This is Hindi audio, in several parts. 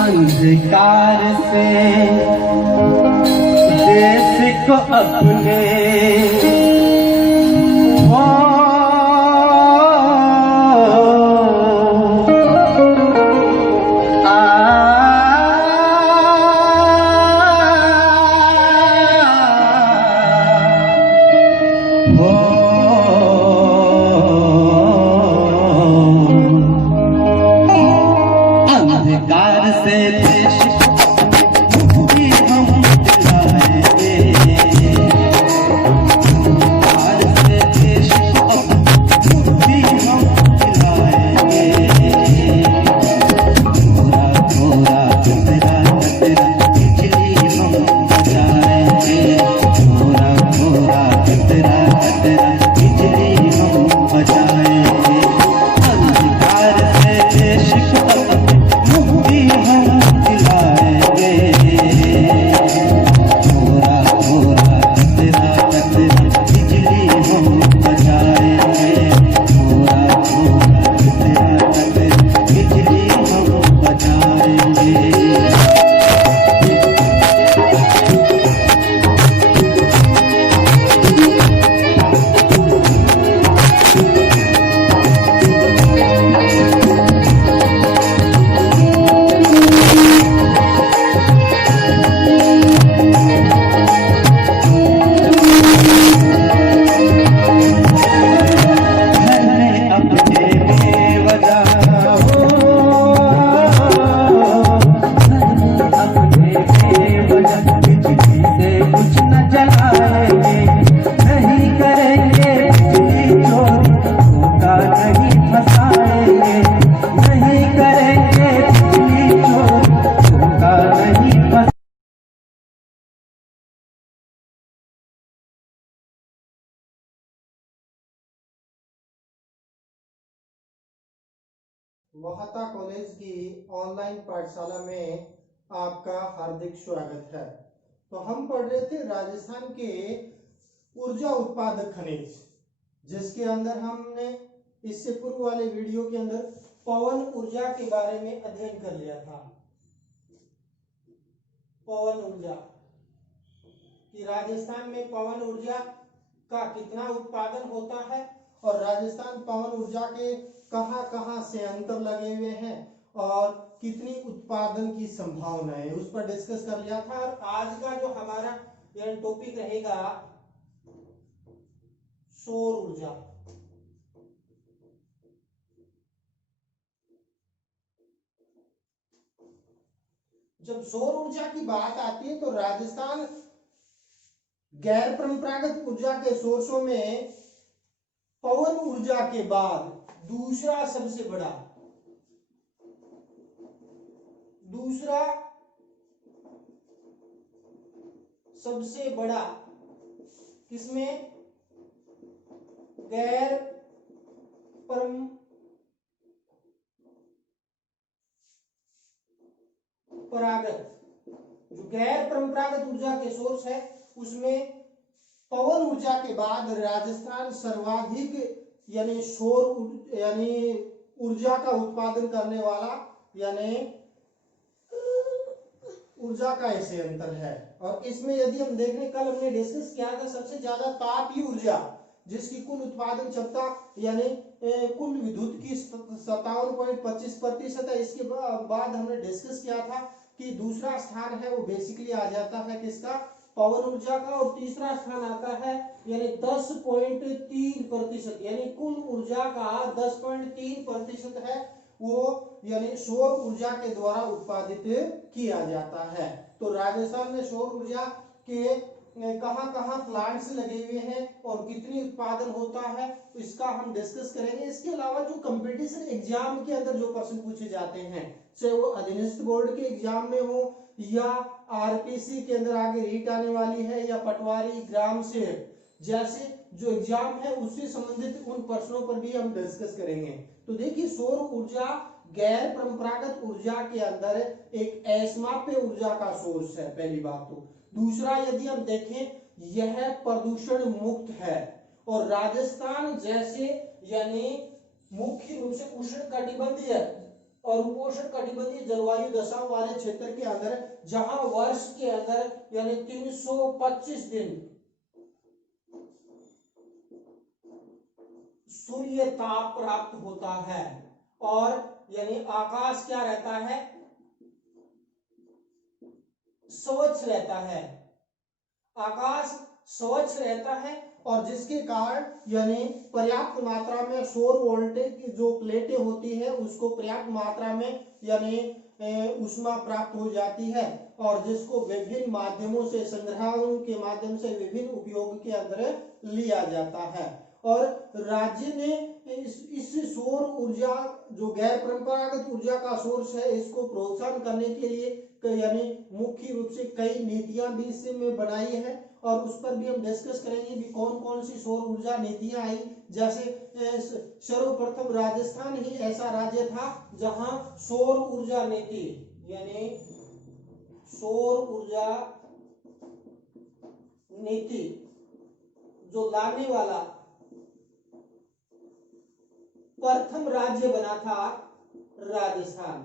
अंधकार से देश को अपने अंधकार से देश मुक्ति हम दिलाएंगे, अंधकार से देश मुक्ति हम दिलाएंगे। थोड़ा थोड़ा कतरा कतरा बिजली हम बचाएंगे, थोड़ा थोड़ा कतरा कतरा बिजली हम बचाएंगे। अंधकार से देश मुक्ति हम दिलाएंगे, थोड़ा थोड़ा कतरा कतरा बिजली हम बचाएंगे, थोड़ा थोड़ा कतरा कतरा बिजली हम बचाएंगे। वहाता कॉलेज की ऑनलाइन पाठशाला में आपका हार्दिक स्वागत है। तो हम पढ़ रहे थे राजस्थान के ऊर्जा उत्पादक खनिज, जिसके अंदर हमने इससे पूर्व वाले वीडियो के अंदर पवन ऊर्जा के बारे में अध्ययन कर लिया था। पवन ऊर्जा कि राजस्थान में पवन ऊर्जा का कितना उत्पादन होता है और राजस्थान पवन ऊर्जा के कहां-कहां से अंतर लगे हुए हैं और कितनी उत्पादन की संभावना है, उस पर डिस्कस कर लिया था। और आज का जो हमारा यह टॉपिक रहेगा सौर ऊर्जा। जब सौर ऊर्जा की बात आती है तो राजस्थान गैर परंपरागत ऊर्जा के सोर्सों में पवन ऊर्जा के बाद दूसरा सबसे बड़ा किसमें गैर परंपरागत ऊर्जा के सोर्स है, उसमें पवन ऊर्जा के बाद राजस्थान सर्वाधिक यानी सौर यानी ऊर्जा का उत्पादन करने वाला यानी ऊर्जा का ऐसे अंतर है। और इसमें यदि हम देखें, कल हमने डिस्कस किया था सबसे ज्यादा तापीय ऊर्जा जिसकी कुल उत्पादन क्षमता यानी कुल विद्युत की 57.25% है। इसके बाद हमने डिस्कस किया था कि दूसरा स्थान है वो बेसिकली आ जाता है किसका, पवन ऊर्जा का, और तीसरा स्थान आता है यानी 10.3% यानी कुल ऊर्जा का 10.3% है वो यानी सौर ऊर्जा के द्वारा उत्पादित किया जाता है। तो राजस्थान में सौर ऊर्जा के कहाँ कहाँ प्लांट्स लगे हुए हैं और कितनी उत्पादन होता है, इसका हम डिस्कस करेंगे। इसके अलावा जो कंपटीशन एग्जाम के अंदर जो प्रश्न पूछे जाते हैं, चाहे वो अधीनस्थ बोर्ड के एग्जाम में हो या आरपीसी के अंदर आगे रीट आने वाली है या पटवारी ग्राम सेवक जैसे जो एग्जाम है उससे संबंधित उन प्रश्नों पर भी हम डिस्कस करेंगे। तो देखिए, सौर ऊर्जा गैर परंपरागत ऊर्जा के अंदर एक अक्षमाप्य ऊर्जा का सोर्स है, पहली बात तो। दूसरा, यदि हम देखें, यह प्रदूषण मुक्त है और राजस्थान जैसे यानी मुख्य रूप से उष्णकटिबंधीय और उपोष्ण कटिबंधीय जलवायु दशाओं वाले क्षेत्र के अंदर जहां वर्ष के अंदर यानी 325 दिन सूर्य ताप प्राप्त होता है और यानी आकाश क्या रहता है, स्वच्छ रहता है, आकाश स्वच्छ रहता है और जिसके कारण यानी पर्याप्त मात्रा में सौर वोल्टेज की जो प्लेटें होती है उसको पर्याप्त मात्रा में यानी ऊष्मा प्राप्त हो जाती है और जिसको विभिन्न माध्यमों से, संग्रहों के माध्यम से विभिन्न उपयोग के अंदर लिया जाता है। और राज्य ने इस सौर ऊर्जा जो गैर परंपरागत ऊर्जा का सोर्स है इसको प्रोत्साहन करने के लिए यानी मुख्य रूप से कई नीतियां भी इसमें बनाई है और उस पर भी हम डिस्कस करेंगे भी कौन कौन सी सौर ऊर्जा नीतियां आई। जैसे सर्वप्रथम राजस्थान ही ऐसा राज्य था जहां सौर ऊर्जा नीति यानी सौर ऊर्जा नीति जो लाने वाला प्रथम राज्य बना था राजस्थान।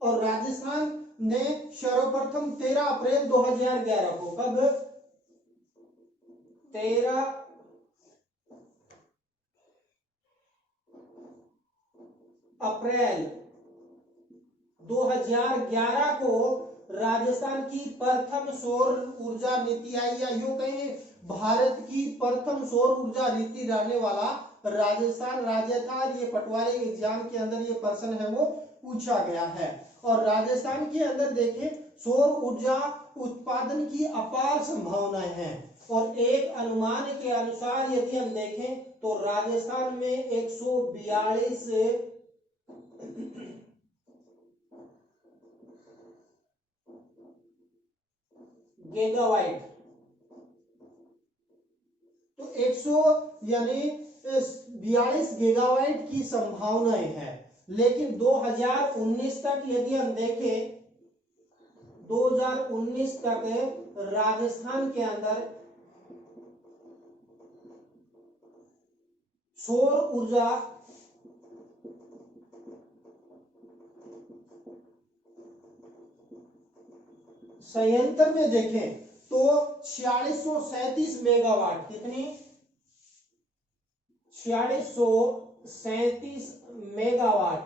और राजस्थान ने सर्वप्रथम 13 अप्रैल 2011 को, कब, 13 अप्रैल 2011 को राजस्थान की प्रथम सौर ऊर्जा नीति आई, या यूं कहें भारत की प्रथम सौर ऊर्जा नीति लाने वाला राजस्थान राज्य था। ये पटवारी एग्जाम के अंदर ये प्रश्न है वो पूछा गया है। और राजस्थान के अंदर देखें, सौर ऊर्जा उत्पादन की अपार संभावनाएं हैं और एक अनुमान के अनुसार यदि हम देखें तो राजस्थान में 142 गीगावाट, तो 142 गीगावाट की संभावनाएं हैं। लेकिन 2019 तक यदि हम देखें, 2019 तक राजस्थान के अंदर सौर ऊर्जा संयंत्र में देखें तो 4637 मेगावाट, कितनी, 4637 मेगावाट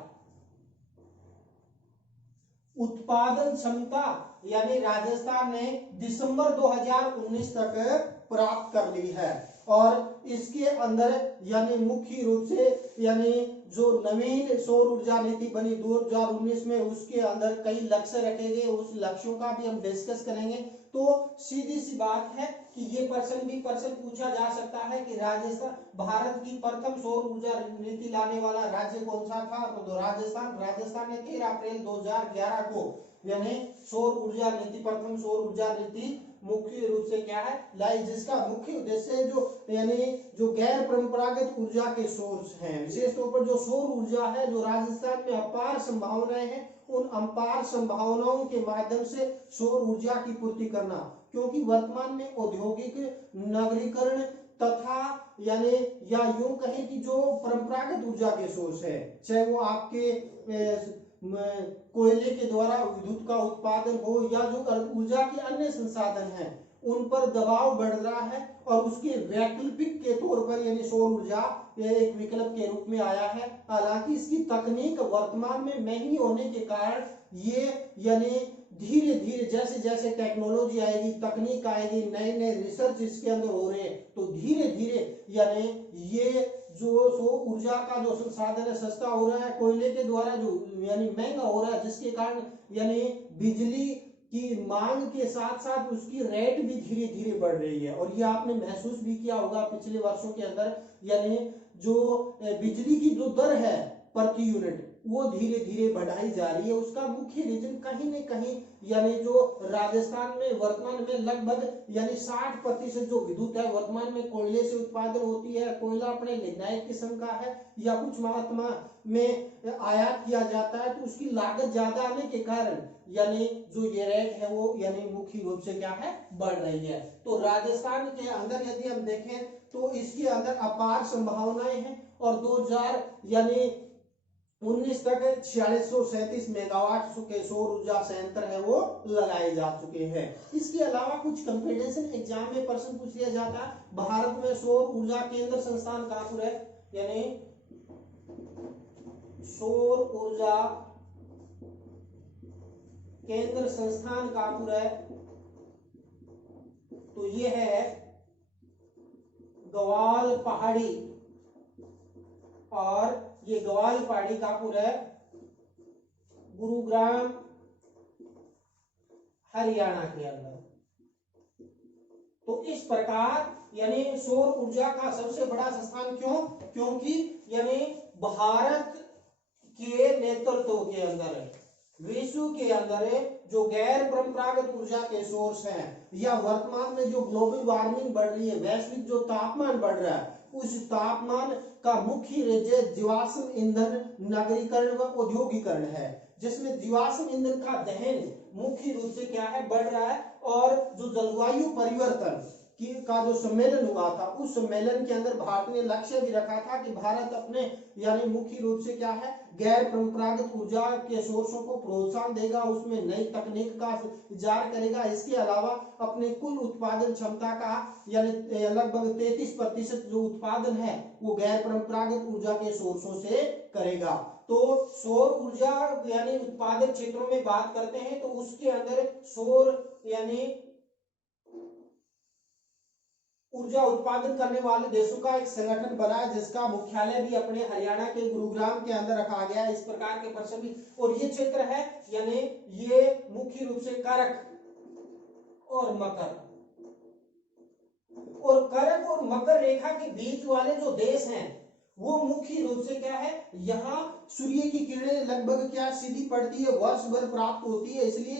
उत्पादन क्षमता यानी राजस्थान ने दिसंबर 2019 तक प्राप्त कर ली है। और इसके अंदर यानी मुख्य रूप से यानी जो नवीन सौर ऊर्जा नीति बनी 2019 में उसके अंदर कई लक्ष्य रखे गए, उस लक्ष्यों का भी हम डिस्कस करेंगे। तो सीधी सी बात है कि ये प्रश्न पूछा जा सकता है कि राजस्थान भारत की प्रथम सौर ऊर्जा नीति लाने वाला राज्य कौन सा था, तो राजस्थान ने 13 अप्रैल 2011 को यानी सौर ऊर्जा नीति, प्रथम सौर ऊर्जा नीति मुख्य रूप से क्या है लाई, जिसका मुख्य उद्देश्य जो यानी जो गैर परंपरागत ऊर्जा के सोर्स हैं, विशेष तौर पर जो सौर ऊर्जा है, जो राजस्थान में अपार संभावनाएं हैं, उन अपार संभावनाओं के माध्यम से सौर ऊर्जा की पूर्ति करना। क्योंकि वर्तमान में औद्योगिक नगरीकरण तथा यानी या यूं कहें कि जो परंपरागत ऊर्जा के सोर्स है, चाहे वो आपके कोयले के द्वारा विद्युत का उत्पादन हो या जो ऊर्जा के अन्य संसाधन हैं, उन पर दबाव बढ़ रहा है और उसके वैकल्पिक के तौर पर यानी सौर ऊर्जा एक विकल्प के रूप में आया है। हालांकि इसकी तकनीक वर्तमान में महंगी होने के कारण ये यानी धीरे धीरे जैसे जैसे टेक्नोलॉजी आएगी, तकनीक आएगी, नए नए रिसर्च इसके अंदर हो रहे हैं, तो धीरे धीरे यानी ये जो सौर ऊर्जा का जो संसाधन है सस्ता हो रहा है, कोयले के द्वारा जो यानी महंगा हो रहा है, जिसके कारण यानी बिजली की मांग के साथ साथ उसकी रेट भी धीरे धीरे बढ़ रही है। और ये आपने महसूस भी किया होगा पिछले वर्षों के अंदर, यानी जो बिजली की जो दर है प्रति यूनिट वो धीरे धीरे बढ़ाई जा रही है। उसका मुख्य रीजन कहीं न कहीं यानी जो राजस्थान में वर्तमान में लगभग यानी 60% जो विद्युत है वर्तमान में कोयले से उत्पादन होती है। कोयला अपने लिग्नाइट किस्म का है या कुछ मात्रा में आयात किया जाता है, तो उसकी लागत ज्यादा आने के कारण यानी जो ये रेट है वो यानी मुख्य रूप से क्या है बढ़ रही है। तो राजस्थान के अंदर यदि हम देखें तो इसके अंदर अपार संभावनाएं हैं और 2000 यानी 19 तक 4637 मेगावाट के सौर ऊर्जा संयंत्र है वो लगाए जा चुके हैं। इसके अलावा कुछ कंपटीशन एग्जाम में प्रश्न पूछ लिया जाता है, भारत में सौर ऊर्जा केंद्र संस्थान कहाँ पर है, यानी सौर ऊर्जा केंद्र संस्थान कहाँ पर है, तो ये है गवाल पहाड़ी, और ये गवाल पहाड़ी कहाँ है, गुरुग्राम हरियाणा के अंदर। तो इस प्रकार यानी सौर ऊर्जा का सबसे बड़ा संस्थान क्यों, क्योंकि यानी भारत के नेतृत्व के अंदर विश्व के अंदर जो गैर परंपरागत ऊर्जा के सोर्स हैं या वर्तमान में जो ग्लोबल वार्मिंग बढ़ रही है, वैश्विक जो तापमान बढ़ रहा है, उस तापमान का मुख्य रीजन जीवाश्म ईंधन नगरीकरण व औद्योगिकरण है, जिसमें जीवाश्म ईंधन का दहन मुख्य रूप से क्या है बढ़ रहा है। और जो जलवायु परिवर्तन का जो सम्मेलन हुआ था, उस सम्मेलन के अंदर भारत ने लक्ष्य भी रखा था कि भारत अपने यानी मुख्य रूप से क्या है गैर परंपरागत ऊर्जा के सोर्सों को प्रोत्साहन देगा, उसमें नई तकनीक का इजारा करेगा। इसके अलावा अपने कुल उत्पादन क्षमता का यानी लगभग 33% जो उत्पादन है वो गैर परंपरागत ऊर्जा के सोर्सों से करेगा। तो सौर ऊर्जा यानी उत्पादक क्षेत्रों में बात करते हैं तो उसके अंदर सौर यानी ऊर्जा उत्पादन करने वाले देशों का एक संगठन बना है, जिसका मुख्यालय भी अपने हरियाणा के गुरुग्राम के अंदर रखा गया है। इस प्रकार के प्रश्न भी, और ये क्षेत्र है यानी ये मुख्य रूप से करक और मकर, और करक और मकर रेखा के बीच वाले जो देश हैं वो मुख्य रूप से क्या है, यहाँ सूर्य की किरणें लगभग क्या सीधी पड़ती है, वर्ष भर प्राप्त होती है, इसलिए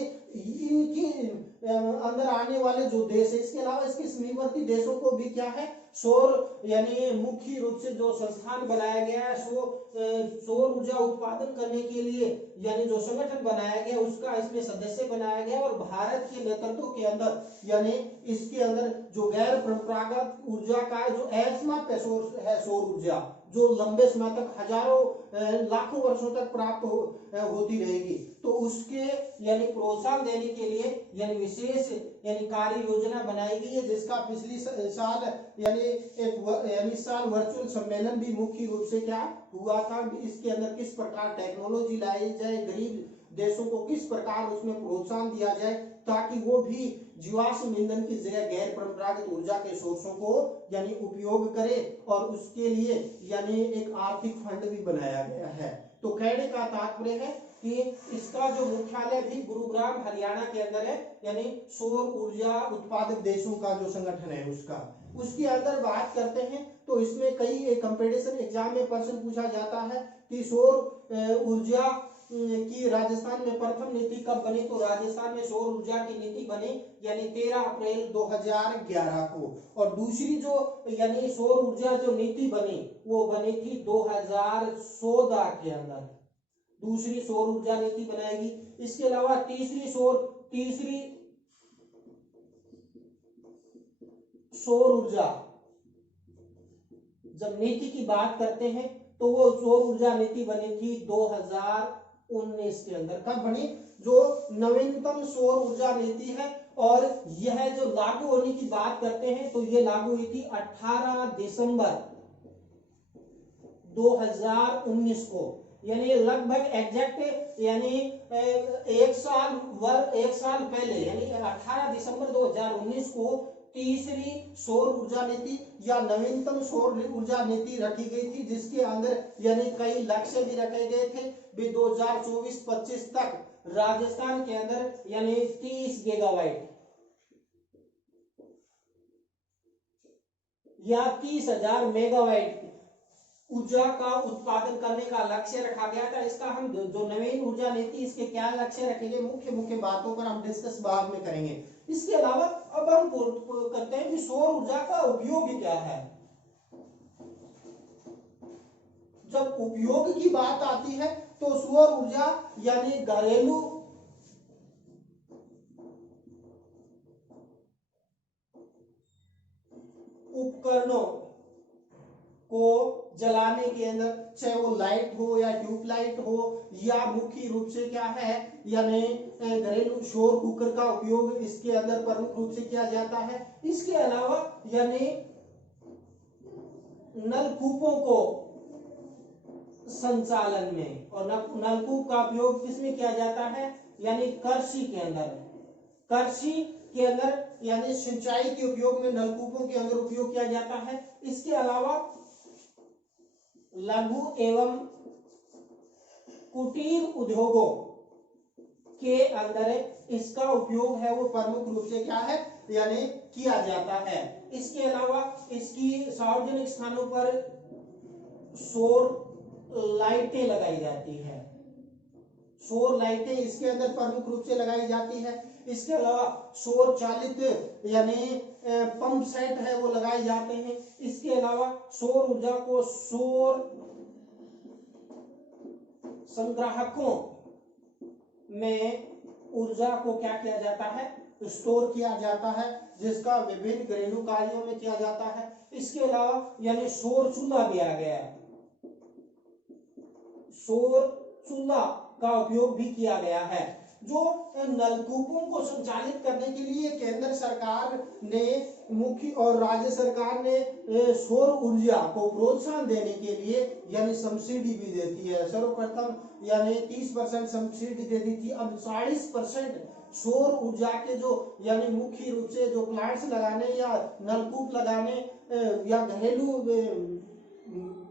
इनके अंदर आने वाले जो देश है, इसके अलावा इसके समीपवर्ती देशों को भी क्या है सौर यानी मुख्य रूप से जो संस्थान बनाया गया है सौर ऊर्जा उत्पादन करने के लिए यानी जो संगठन बनाया गया उसका इसमें सदस्य बनाया गया। और भारत के नेतृत्व के अंदर यानी इसके अंदर जो गैर परंपरागत ऊर्जा का जो असीमित सोर्स है सौर ऊर्जा, जो लंबे समय तक हजारों लाखों वर्षों तक प्राप्त होती रहेगी, तो उसके यानी प्रोत्साहन देने के लिए यानी विशेष यानी कार्य योजना बनाई गई है, जिसका पिछली साल यानी साल वर्चुअल सम्मेलन भी मुख्य रूप से क्या हुआ था। इसके अंदर किस प्रकार टेक्नोलॉजी लाई जाए, गरीब देशों को किस प्रकार उसमें प्रोत्साहन दिया जाए ताकि वो भी जीवाश्म ईंधन की जगह गैर परंपरागत ऊर्जा के सोर्सों को यानी उपयोग करे, और उसके लिए यानी एक आर्थिक फंड भी बनाया गया है। तो कहने का तात्पर्य है कि इसका जो मुख्यालय भी गुरुग्राम हरियाणा के अंदर है, यानी सौर ऊर्जा उत्पादक देशों का जो संगठन है उसके अंदर बात करते हैं तो इसमें कई कंपटीशन एग्जाम में प्रश्न पूछा जाता है कि सौर ऊर्जा की राजस्थान में प्रथम नीति कब बनी, तो राजस्थान में सौर ऊर्जा की नीति बनी यानी 13 अप्रैल 2011 को, और दूसरी जो यानी सौर ऊर्जा जो नीति बनी वो बनी थी 2014 के अंदर, दूसरी सौर ऊर्जा नीति बनाएगी। इसके अलावा तीसरी सौर ऊर्जा जब नीति की बात करते हैं तो वो सौर ऊर्जा नीति बनी थी 2019 के अंदर। कब बनी, जो नवीनतम सौर ऊर्जा नीति है, और यह जो लागू होने की बात करते हैं तो ये लागू हुई थी 18 दिसंबर 2019 को, यानी लगभग एग्जैक्ट यानी एक साल पहले यानी 18 दिसंबर 2019 को तीसरी सौर ऊर्जा नीति या नवीनतम सौर ऊर्जा नीति रखी गई थी, जिसके अंदर यानी कई लक्ष्य भी रखे गए थे भी 2024-25 तक राजस्थान के अंदर यानी 30 गीगावाट या 30,000 मेगावाट ऊर्जा का उत्पादन करने का लक्ष्य रखा गया था। इसका हम जो नवीन ऊर्जा नीति इसके क्या लक्ष्य रखेंगे, मुख्य मुख्य बातों पर हम डिस्कस बाद में करेंगे। इसके अलावा अब हम करते हैं कि सौर ऊर्जा का उपयोग क्या है। जब उपयोग की बात आती है तो सौर ऊर्जा यानी घरेलू उपकरणों को जलाने के अंदर, चाहे वो लाइट हो या ट्यूबलाइट हो, या मुख्य रूप से क्या है यानी घरेलू शोर कुकर का उपयोग इसके अंदर प्रमुख रूप से किया जाता है। इसके अलावा यानी नलकूपों को संचालन में, और नलकूप का उपयोग किसमें किया जाता है यानी कृषि के अंदर, कृषि के अंदर यानी सिंचाई के उपयोग में नलकूपों के अंदर उपयोग किया जाता है। इसके अलावा लघु एवं कुटीर उद्योगों के अंदर इसका उपयोग है वो प्रमुख रूप से क्या है यानी किया जाता है। इसके अलावा इसकी सार्वजनिक स्थानों पर सौर लाइटें लगाई जाती है, सौर लाइटें इसके अंदर प्रमुख रूप से लगाई जाती है। इसके अलावा सौर चालित यानी पंप सेट है वो लगाए जाते हैं। इसके अलावा सौर ऊर्जा को सौर संग्राहकों में ऊर्जा को क्या किया जाता है, स्टोर किया जाता है, जिसका विभिन्न घरेलू कार्यों में किया जाता है। इसके अलावा यानी सौर चूल्हा भी आ गया है, सौर चूल्हा का उपयोग भी किया गया है। जो नलकूपों को संचालित करने के लिए केंद्र सरकार ने मुख्य और राज्य सरकार ने सौर ऊर्जा को प्रोत्साहन देने के लिए यानी सब्सिडी भी देती है। सर्वप्रथम यानी 30% सब्सिडी देती थी, अब 40% सौर ऊर्जा के जो यानी मुख्य रूप से जो प्लांट्स लगाने या नलकूप लगाने या घरेलू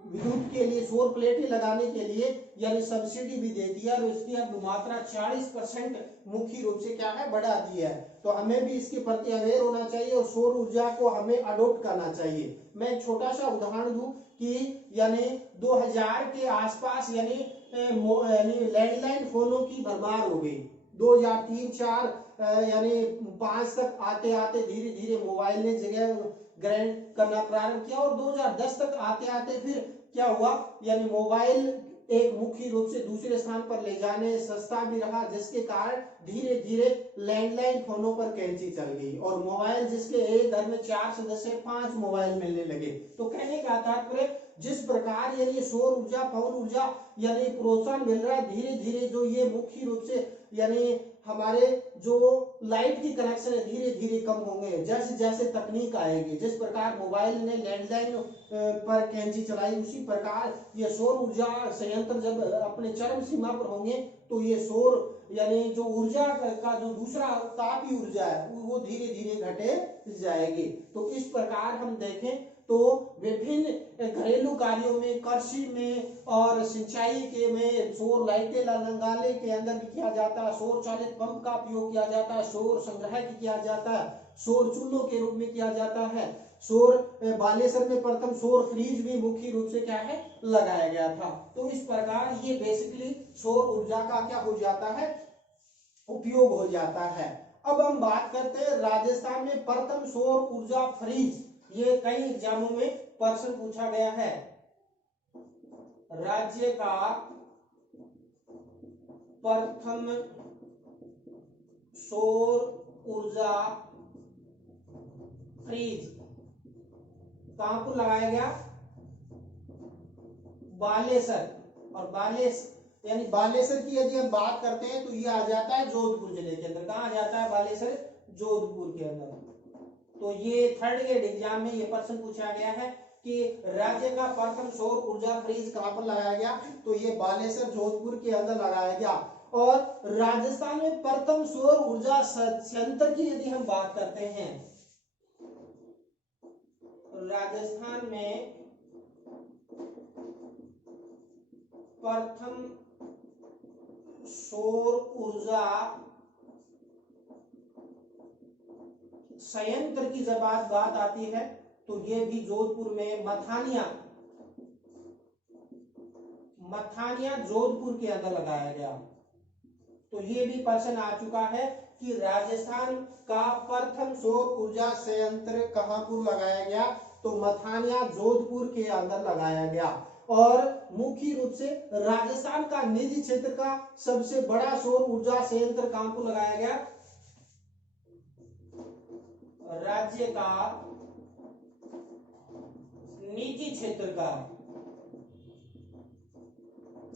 विद्युत के लिए सौर प्लेटें लगाने के लिए यानी सब्सिडी भी दे दिया, और इसकी अब मात्रा 40% मुख्य रूप से क्या है बढ़ा दी है। तो हमें भी इसके प्रति अवेयर होना चाहिए और सौर ऊर्जा को हमें अडॉप्ट करना चाहिए। मैं एक छोटा सा उदाहरण दूं कि यानी 2000 के आसपास यानी लैंडलाइन फोनों की भरमार हो गई। 2003-4 यानी 5 तक आते आते धीरे धीरे मोबाइल ने जगह ग्रहण करना प्रारंभ किया, और 2010 तक आते आते फिर क्या हुआ यानी मोबाइल एक मुख्य रूप से दूसरे स्थान पर ले जाने सस्ता भी रहा, जिसके कारण धीरे धीरे लैंडलाइन फोनों पर कैंची चल गई, और मोबाइल जिसके एक घर में 4 सदस्य 5 मोबाइल मिलने लगे। तो कहने का तात्पर्य जिस प्रकार यानी सौर ऊर्जा पवन ऊर्जा यानी प्रोत्साहन मिल रहा है, धीरे धीरे जो ये मुख्य रूप से यानी हमारे जो लाइट की कनेक्शन है धीरे धीरे कम होंगे जैसे जैसे तकनीक आएगी। जिस प्रकार मोबाइल ने लैंडलाइन पर कैंची चलाई, उसी प्रकार ये सौर ऊर्जा संयंत्र जब अपने चरम सीमा पर होंगे तो ये सौर यानी जो ऊर्जा का जो दूसरा तापी ऊर्जा है वो धीरे धीरे घटे जाएगी। तो इस प्रकार हम देखें तो विभिन्न घरेलू कार्यों में, कृषि में और सिंचाई के में सौर लाइटें लगाने के अंदर भी किया जाता है, सौर चालित पंप का उपयोग किया जाता है, सौर संग्रह किया जाता है, सौर चूल्हों के रूप में किया जाता है, सौर बालेश्वर में प्रथम सौर फ्रीज भी मुख्य रूप से क्या है लगाया गया था। तो इस प्रकार ये बेसिकली सौर ऊर्जा का क्या हो जाता है उपयोग हो जाता है। अब हम बात करते हैं राजस्थान में प्रथम सौर ऊर्जा फ्रीज। ये कई एग्जामों में प्रश्न पूछा गया है। राज्य का प्रथम सौर ऊर्जा फ्रीज कहां पर लगाया गया, बालेश्वर। और बालेश्वर यानी बालेश्वर की यदि हम बात करते हैं तो ये आ जाता है जोधपुर जिले के अंदर। कहां आ जाता है बालेश्वर, जोधपुर के अंदर। तो ये थर्ड ग्रेड एग्जाम में ये प्रश्न पूछा गया है कि राज्य का प्रथम सौर ऊर्जा फ्रीज कहां पर लगाया गया, तो ये बालेश्वर जोधपुर के अंदर लगाया गया। और राजस्थान में प्रथम सौर ऊर्जा संयंत्र की यदि हम बात करते हैं राजस्थान में प्रथम सौर ऊर्जा संयंत्र की जब बात आती है तो ये भी जोधपुर में मथानिया जोधपुर के अंदर लगाया गया। तो ये भी प्रश्न आ चुका है कि राजस्थान का प्रथम सौर ऊर्जा संयंत्र कहां पर लगाया गया, तो मथानिया जोधपुर के अंदर लगाया गया। और मुख्य रूप से राजस्थान का निजी क्षेत्र का सबसे बड़ा सौर ऊर्जा संयंत्र कहां पर लगाया गया, राज्य का निजी क्षेत्र का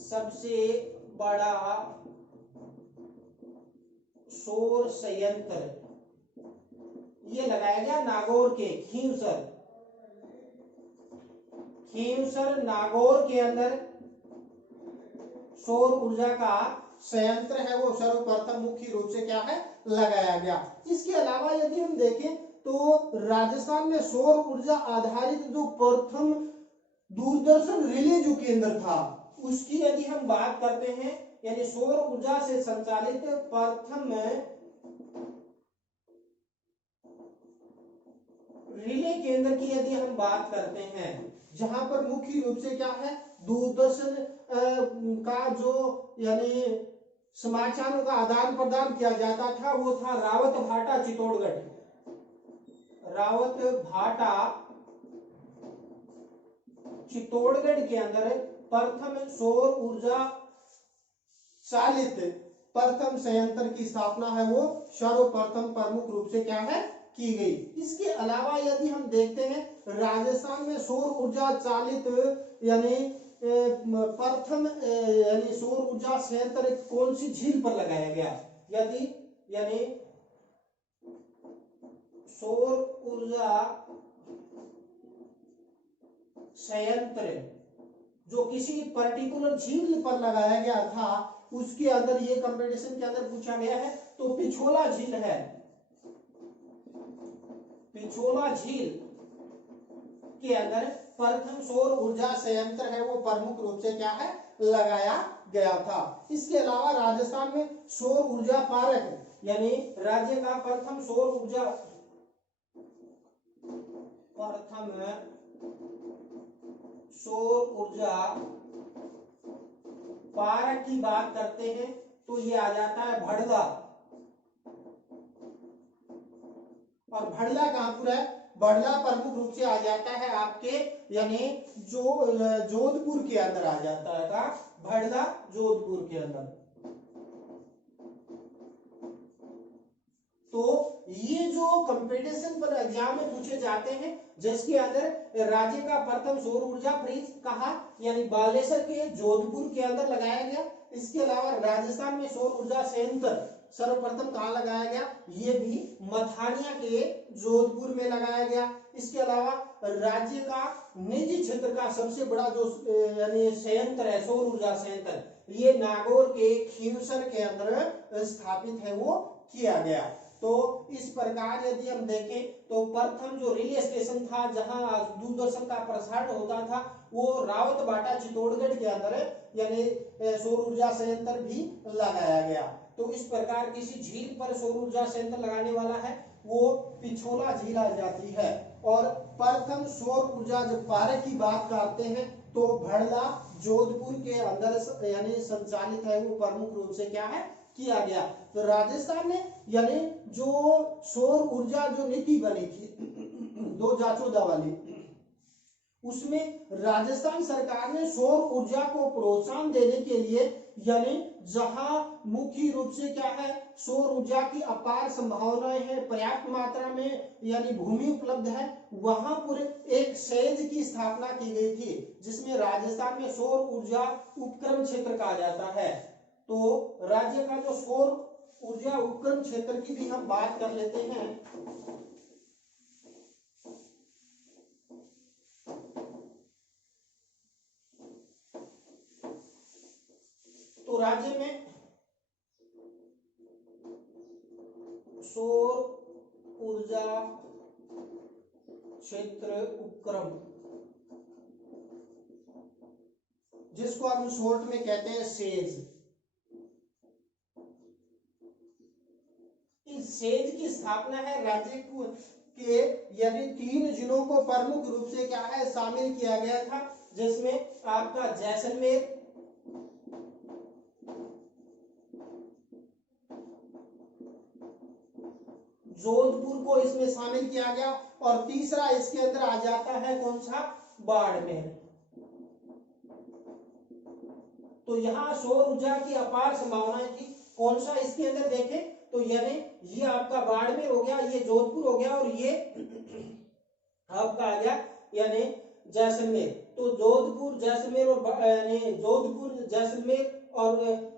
सबसे बड़ा सौर संयंत्र ये लगाया गया नागौर के खींवसर नागौर के अंदर सौर ऊर्जा का संयंत्र है वो सर्वप्रथम मुख्य रूप से क्या है लगाया गया। इसके अलावा यदि हम देखें तो राजस्थान में सौर ऊर्जा आधारित जो प्रथम दूरदर्शन रिले जो केंद्र था उसकी यदि हम बात करते हैं, यानी सौर ऊर्जा से संचालित प्रथम रिले केंद्र की यदि हम बात करते हैं, जहां पर मुख्य रूप से क्या है दूरदर्शन का जो यानी समाचारों का आदान प्रदान किया जाता था वो था रावत भाटा चित्तौड़गढ़ के अंदर प्रथम सौर ऊर्जा चालित प्रथम संयंत्र की स्थापना है वो सर्वप्रथम प्रमुख रूप से क्या है की गई। इसके अलावा यदि हम देखते हैं राजस्थान में सौर ऊर्जा चालित यानी प्रथम यानी सौर ऊर्जा संयंत्र कौन सी झील पर लगाया गया, यदि यानी सौर ऊर्जा संयंत्र जो किसी पर्टिकुलर झील पर लगाया गया था उसके अंदर ये कंपटीशन के अंदर पूछा गया है, तो पिछोला झील है। पिछोला झील के अंदर प्रथम सौर ऊर्जा संयंत्र है वो प्रमुख रूप से क्या है लगाया गया था। इसके अलावा राजस्थान में सौर ऊर्जा पार्क यानी राज्य का प्रथम सौर ऊर्जा पार्क की बात करते हैं तो ये आ जाता है भड़ला। और भड़ला कहां पर है, भड़ला प्रमुख रूप से आ जाता है आपके यानी जो जोधपुर के अंदर आ जाता है का भड़ला जोधपुर के अंदर। तो ये जो कंपटीशन पर एग्जाम में पूछे जाते हैं जिसके अंदर राज्य का प्रथम सौर ऊर्जा फ्रीज कहा यानी बालेश्वर के जोधपुर के अंदर लगाया गया। इसके अलावा राजस्थान में सौर ऊर्जा संयंत्र सर्वप्रथम कहां लगाया गया, ये भी मथानिया के जोधपुर में लगाया गया। इसके अलावा राज्य का निजी क्षेत्र का सबसे बड़ा जो यानी संयंत्र है सौर ऊर्जा संयंत्र ये नागौर के खींवसर के अंदर स्थापित है वो किया गया। तो इस प्रकार यदि हम देखें तो प्रथम जो रिले स्टेशन था जहां दूरदर्शन का प्रसारण होता था वो रावत भाटा चित्तौड़गढ़ के अंदर यानी सौर ऊर्जा संयंत्र भी लगाया गया। तो इस प्रकार किसी झील पर सौर ऊर्जा संयंत्र लगाने वाला है वो पिछोला झील आ जाती है। और प्रथम सौर ऊर्जा जब पार्क की बात करते हैं तो भड़ला जोधपुर के अंदर यानी संचालित है वो प्रमुख रूप से क्या है किया गया। तो राजस्थान ने यानी जो सौर ऊर्जा जो नीति बनी थी 2014 वाली उसमें राजस्थान सरकार ने सौर ऊर्जा को प्रोत्साहन देने के लिए यानी जहां मुख्य रूप से क्या है सौर ऊर्जा की अपार संभावनाएं हैं, पर्याप्त मात्रा में यानी भूमि उपलब्ध है, वहां पर एक संयंत्र की स्थापना की गई थी जिसमें राजस्थान में सौर ऊर्जा उपक्रम क्षेत्र कहा जाता है। तो राज्य का जो सौर ऊर्जा उपक्रम क्षेत्र की भी हम बात कर लेते हैं। तो राज्य में सौर ऊर्जा क्षेत्र उपक्रम, जिसको हम शॉर्ट में कहते हैं सेज। इस सेज की स्थापना है राज्य के यानी 3 जिलों को प्रमुख रूप से क्या है शामिल किया गया था, जिसमें आपका जैसलमेर, जोधपुर को इसमें शामिल किया गया, और तीसरा इसके अंदर आ जाता है कौन सा, बाड़मेर। तो यहाँ सौर ऊर्जा की अपार संभावनाएं थी। कौन सा इसके अंदर देखें तो यानी ये आपका बाड़मेर हो गया, ये जोधपुर हो गया, और ये आपका आ गया यानी जैसलमेर। तो जोधपुर जैसलमेर और यानी जोधपुर जैसलमेर और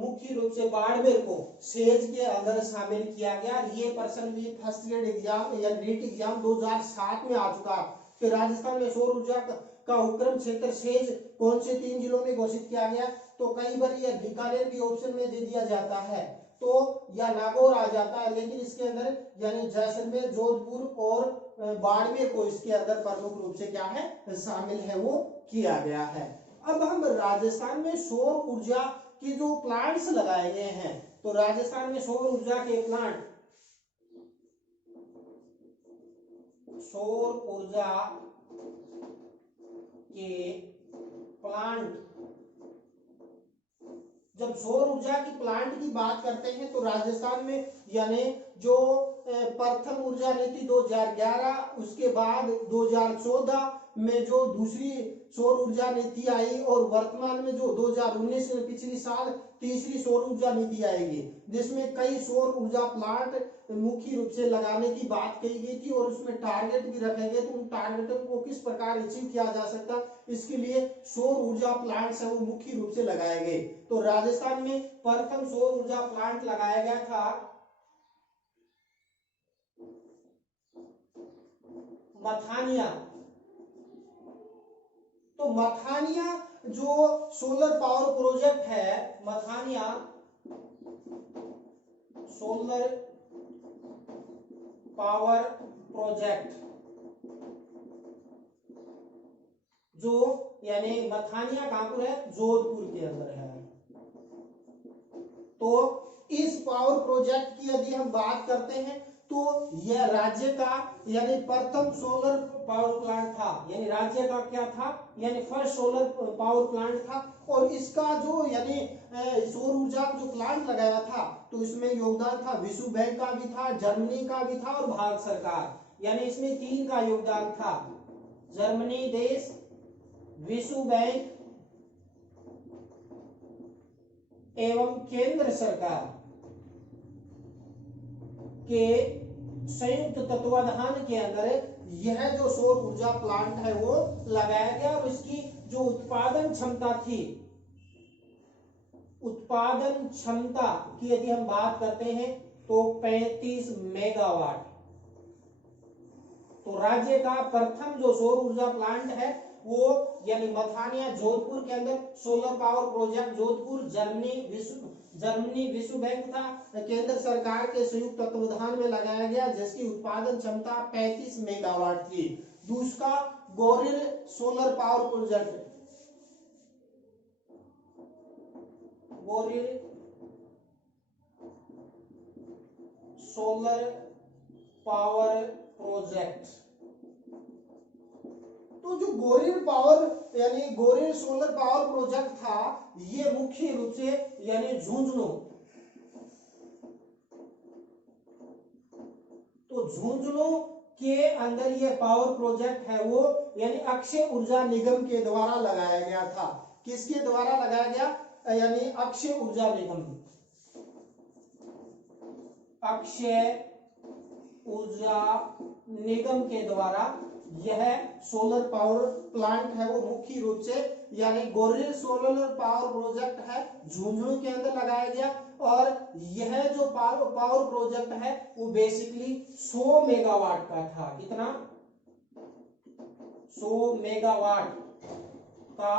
मुख्य रूप से बाड़मेर को सेज के अंदर शामिल किया गया। ये प्रश्न भी फर्स्ट ग्रेड एग्जाम या नीट एग्जाम 2007 में आ चुका कि राजस्थान में सौर ऊर्जा का उपक्रम क्षेत्र सेज कौन से 3 जिलों में घोषित किया गया। तो कई बार यह बीकानेर भी ऑप्शन में दे दिया जाता है, तो या नागौर आ जाता है, लेकिन इसके अंदर यानी जैसलमेर, जोधपुर और बाड़मेर को इसके अंदर प्रमुख रूप से क्या है शामिल है वो किया गया है। अब हम राजस्थान में सौर ऊर्जा की जो प्लांट्स लगाए गए हैं, तो राजस्थान में सौर ऊर्जा के प्लांट, सौर ऊर्जा के प्लांट, जब सौर ऊर्जा की प्लांट की बात करते हैं तो राजस्थान में यानी जो प्रथम ऊर्जा नीति 2011, उसके बाद 2014 में जो दूसरी सौर ऊर्जा नीति आई, और वर्तमान में जो 2019 में पिछली साल तीसरी सौर ऊर्जा नीति आएगी, जिसमें कई सौर ऊर्जा प्लांट मुख्य रूप से लगाने की बात कही गई थी, और उसमें टारगेट भी रखे गए। तो उन टारगेटों को किस प्रकार अचीव किया जा सकता, इसके लिए सौर ऊर्जा प्लांट्स है वो मुख्य रूप से लगाए गए। तो राजस्थान में प्रथम सौर ऊर्जा प्लांट लगाया गया था मथानिया। तो मथानिया जो सोलर पावर प्रोजेक्ट है, मथानिया सोलर पावर प्रोजेक्ट, जो यानी मथानिया कहां पर है, जोधपुर के अंदर है। तो इस पावर प्रोजेक्ट की यदि हम बात करते हैं तो यह राज्य का यानी प्रथम सोलर पावर प्लांट था, यानी राज्य का क्या था, यानी फर्स्ट सोलर पावर प्लांट था। और इसका जो यानी सौर ऊर्जा जो प्लांट लगाया था, तो इसमें योगदान था विश्व बैंक का भी था, जर्मनी का भी था, और भारत सरकार, यानी इसमें 3 का योगदान था। जर्मनी देश, विश्व बैंक एवं केंद्र सरकार के संयुक्त तत्वाधान के अंदर यह जो सौर ऊर्जा प्लांट है वो लगाया गया, और इसकी जो उत्पादन क्षमता थी, उत्पादन क्षमता की यदि हम बात करते हैं तो 35 मेगावाट। तो राज्य का प्रथम जो सौर ऊर्जा प्लांट है वो यानी मथानिया जोधपुर के अंदर solar power project Jodhpur, Germany विश्व बैंक था, केंद्र सरकार के संयुक्त तत्वाधान में लगाया गया, जिसकी उत्पादन क्षमता 35 मेगावाट थी। दूसरा गोरिल solar power project, गोरिल solar power project. तो जो गोरिल पावर यानी गोरिल सोलर पावर प्रोजेक्ट था, ये मुख्य रूप से यानी झुंझुनू, तो झुंझुनू के अंदर ये पावर प्रोजेक्ट है वो यानी अक्षय ऊर्जा निगम के द्वारा लगाया गया था। किसके द्वारा लगाया गया, यानी अक्षय ऊर्जा निगम, अक्षय ऊर्जा निगम के द्वारा यह सोलर पावर प्लांट है वो मुख्य रूप से यानी गोरिल सोलर पावर प्रोजेक्ट है झुंझुनू के अंदर लगाया गया। और यह जो पावर प्रोजेक्ट है वो बेसिकली 100 मेगावाट का था। कितना, 100 मेगावाट का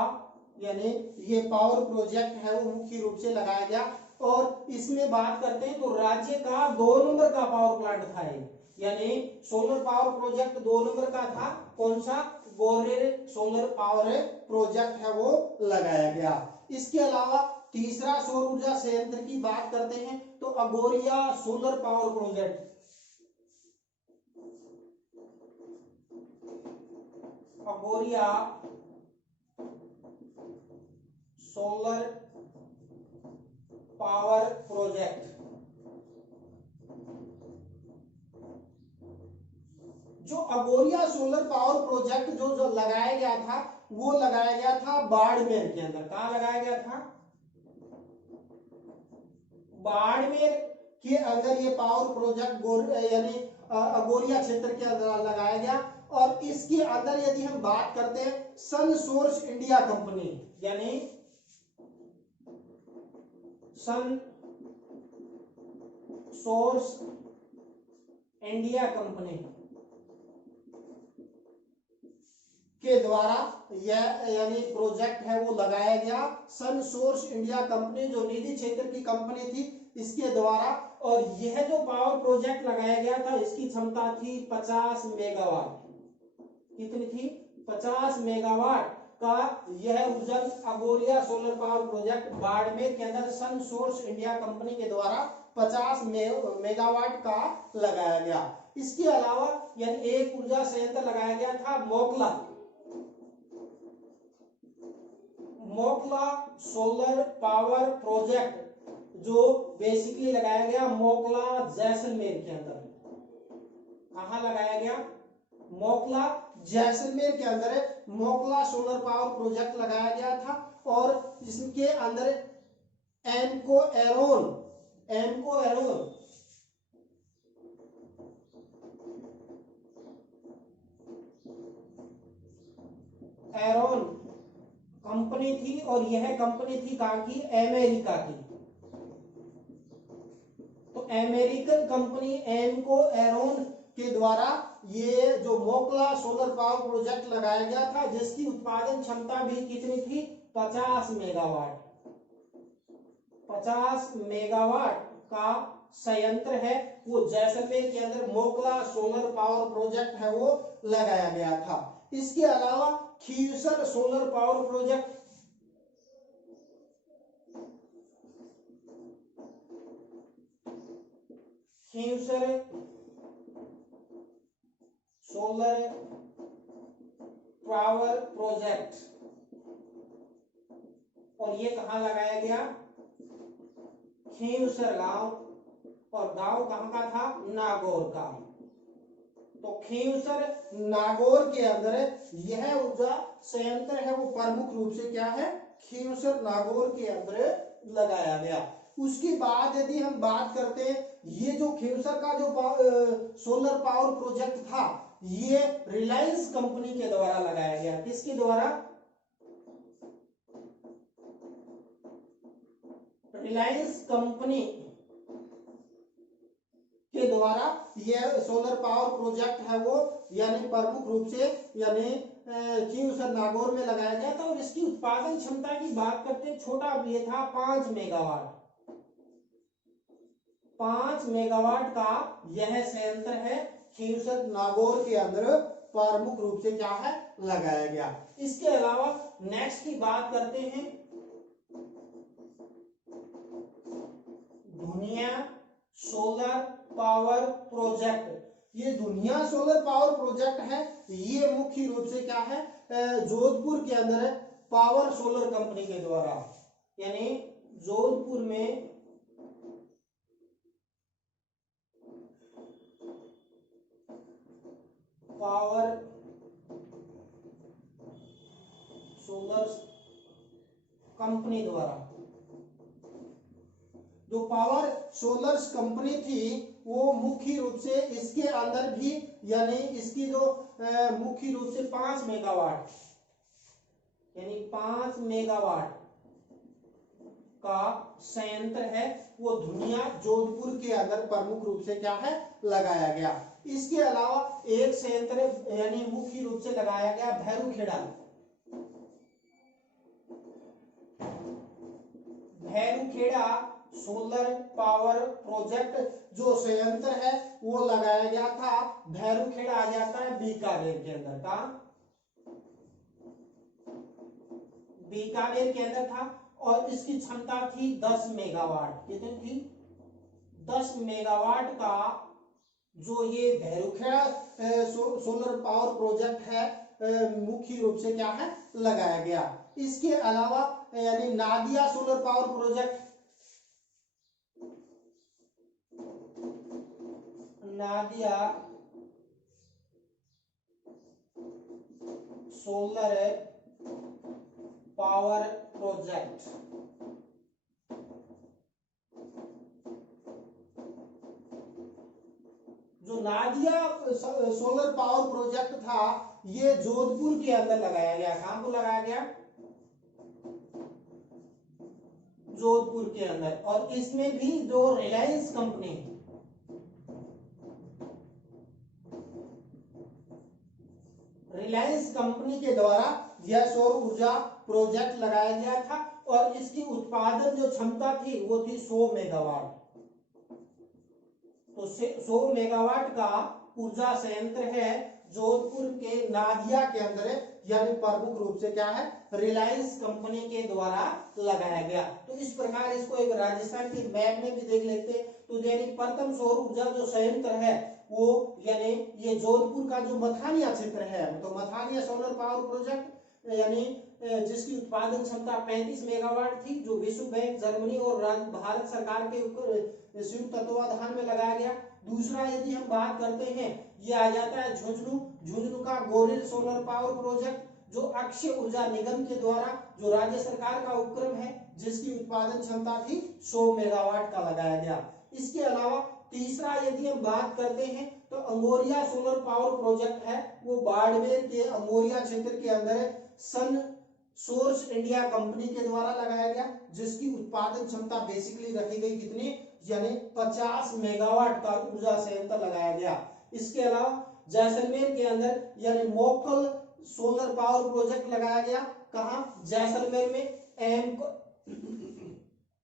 यानी ये पावर प्रोजेक्ट है वो मुख्य रूप से लगाया गया। और इसमें बात करते हैं तो राज्य का 2 नंबर का पावर प्लांट था ये, यानी सोलर पावर प्रोजेक्ट 2 नंबर का था। कौन सा? गोरेर सोलर पावर प्रोजेक्ट है वो लगाया गया। इसके अलावा तीसरा सौर ऊर्जा संयंत्र की बात करते हैं तो अगोरिया सोलर पावर प्रोजेक्ट। अगोरिया सोलर पावर प्रोजेक्ट जो अगोरिया सोलर पावर प्रोजेक्ट जो लगाया गया था वो लगाया गया था बाड़मेर के अंदर। कहां लगाया गया था? बाड़मेर के अंदर ये पावर प्रोजेक्ट यानी अगोरिया क्षेत्र के अंदर लगाया गया। और इसके अंदर यदि हम बात करते हैं सन सोर्स इंडिया कंपनी, यानी सन सोर्स इंडिया कंपनी के द्वारा यह यानी प्रोजेक्ट है वो लगाया गया। सन सोर्स इंडिया कंपनी जो निधि क्षेत्र की कंपनी थी इसके द्वारा। और यह जो पावर प्रोजेक्ट लगाया गया था इसकी क्षमता थी 50 मेगावाट। कितनी थी? 50 मेगावाट का यह ऊर्जा अगोरिया सोलर पावर प्रोजेक्ट बाड़मेर के अंदर सन सोर्स इंडिया कंपनी के द्वारा 50 मेगावाट का लगाया गया। इसके अलावा यानी एक ऊर्जा संयंत्र लगाया गया था मोकला सोलर पावर प्रोजेक्ट जो बेसिकली लगाया गया मोकला जैसलमेर के अंदर। कहां लगाया गया? मोकला जैसलमेर के अंदर मोकला सोलर पावर प्रोजेक्ट लगाया गया था। और इसके अंदर एनको एरोन कंपनी थी और यह कंपनी थी कहां की? अमेरिका की। तो अमेरिकन कंपनी एनको एरोन के द्वारा ये जो मोकला सोलर पावर प्रोजेक्ट लगाया गया था जिसकी उत्पादन क्षमता भी कितनी थी? 50 मेगावाट। 50 मेगावाट का संयंत्र है वो जैसलमेर के अंदर मोकला सोलर पावर प्रोजेक्ट है वो लगाया गया था। इसके अलावा Khinvsar solar power project Khinvsar solar power project और ये कहां लगाया गया? खीवसर गांव। और गांव कहां का था? नागौर का। तो खीवसर नागौर के अंदर यह ऊर्जा संयंत्र है वो प्रमुख रूप से क्या है? खीवसर नागौर के अंदर लगाया गया। उसके बाद यदि हम बात करते हैं ये जो खीवसर का जो सोलर पावर प्रोजेक्ट था ये रिलायंस कंपनी के द्वारा लगाया गया। किसके द्वारा? रिलायंस कंपनी के द्वारा यह सोलर पावर प्रोजेक्ट है वो यानी प्रमुख रूप से यानी खीवसर नागौर में लगाया गया था। और इसकी उत्पादन क्षमता की बात करते हैं छोटा भी था 5 मेगावाट। 5 मेगावाट का यह संयंत्र है खीवसर नागौर के अंदर प्रमुख रूप से क्या है? लगाया गया। इसके अलावा नेक्स्ट की बात करते हैं दुनिया सोलर पावर प्रोजेक्ट। ये दुनिया सोलर पावर प्रोजेक्ट है ये मुख्य रूप से क्या है? जोधपुर के अंदर पावर सोलर कंपनी के द्वारा यानी जोधपुर में पावर सोलर कंपनी द्वारा। जो पावर सोलर्स कंपनी थी वो मुख्य रूप से इसके अंदर भी यानी इसकी जो मुख्य रूप से 5 मेगावाट यानी 5 मेगावाट का संयंत्र है वो दुनिया जोधपुर के अंदर प्रमुख रूप से क्या है? लगाया गया। इसके अलावा एक संयंत्र यानी मुख्य रूप से लगाया गया भैरूखेड़ा सोलर पावर प्रोजेक्ट जो संयंत्र है वो लगाया गया था भैरूखेड़ा, आ जाता है बीकानेर के अंदर का, बीकानेर के अंदर था। और इसकी क्षमता थी 10 मेगावाट। कितनी थी? 10 मेगावाट का जो ये भैरूखेड़ा सोलर पावर प्रोजेक्ट है मुख्य रूप से क्या है लगाया गया। इसके अलावा यानी Nadia solar power project, Nadia solar power project, जो नादिया सोलर पावर प्रोजेक्ट था ये जोधपुर के अंदर लगाया गया। कहां को लगाया गया? जोधपुर के अंदर। और इसमें भी जो रिलायंस कंपनी, रिलायंस कंपनी के द्वारा यह सौर ऊर्जा प्रोजेक्ट लगाया गया था और इसकी उत्पादन जो क्षमता थी वो थी 100 मेगावाट। तो 100 मेगावाट का ऊर्जा संयंत्र है जोधपुर के नादिया के अंदर, यानी प्रमुख रूप से क्या है रिलायंस कंपनी के द्वारा लगाया गया। तो इस प्रकार इसको एक राजस्थान के मैप में भी देख लेते हैं। तो यानी प्रथम सौर ऊर्जा जो संयंत्र है वो यानी ये जोधपुर का जो मथानिया क्षेत्र है, तो मथानिया सोलर पावर प्रोजेक्ट यानी जिसकी उत्पादन क्षमता 35 मेगावाट थी, जो विश्व बैंक, जर्मनी और भारत सरकार के संयुक्त तत्वाधान में लगाया गया। दूसरा यदि हम बात करते हैं ये आ जाता है झुंझुनू, झुंझुनू का गोरिल सोलर पावर प्रोजेक्ट जो अक्षय ऊर्जा निगम के द्वारा जो राज्य सरकार का उपक्रम है जिसकी उत्पादन क्षमता थी 100 मेगावाट का लगाया गया। इसके अलावा तीसरा यदि हम बात करते हैं तो अंगोरिया सोलर पावर प्रोजेक्ट है, वो बाड़मेर के अंगोरिया क्षेत्र के अंदर सन सोर्स इंडिया कंपनी के द्वारा लगाया गया, जिसकी उत्पादन क्षमता बेसिकली रखी गई कितनी, यानी 50 मेगावाट का ऊर्जा संयंत्र लगाया गया। इसके अलावा जैसलमेर के अंदर यानी मोकल सोलर पावर प्रोजेक्ट लगाया गया। कहां? जैसलमेर में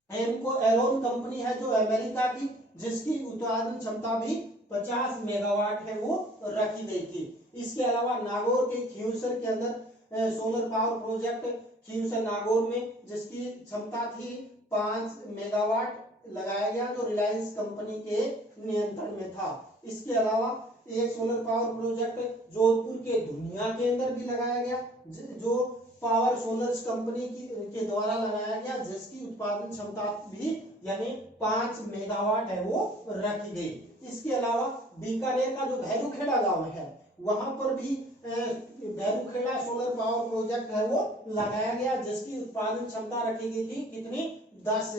एमको एलोन कंपनी है जो अमेरिका की, जिसकी उत्पादन क्षमता भी 50 मेगावाट है वो रखी गई थी। इसके अलावा नागौर के खींवसर के अंदर solar power project Khinvsar Nagaur में जिसकी क्षमता थी 5 मेगावाट लगाया गया, जो रिलायंस कंपनी के नियंत्रण में था। इसके अलावा एक सोलर पावर प्रोजेक्ट जोधपुर के धुनिया के अंदर भी लगाया गया, जो पावर सोलर्स कंपनी के द्वारा लगाया गया, जिसकी उत्पादन क्षमता भी यानी 5 मेगावाट है वो रखी गई। इसके अलावा बीकानेर का जो भैरूखेड़ा गांव है वहां पर भी भैरूखेड़ा सोलर पावर प्रोजेक्ट है वो लगाया गया, जिसकी उत्पादन क्षमता रखी गई थी कितनी, 10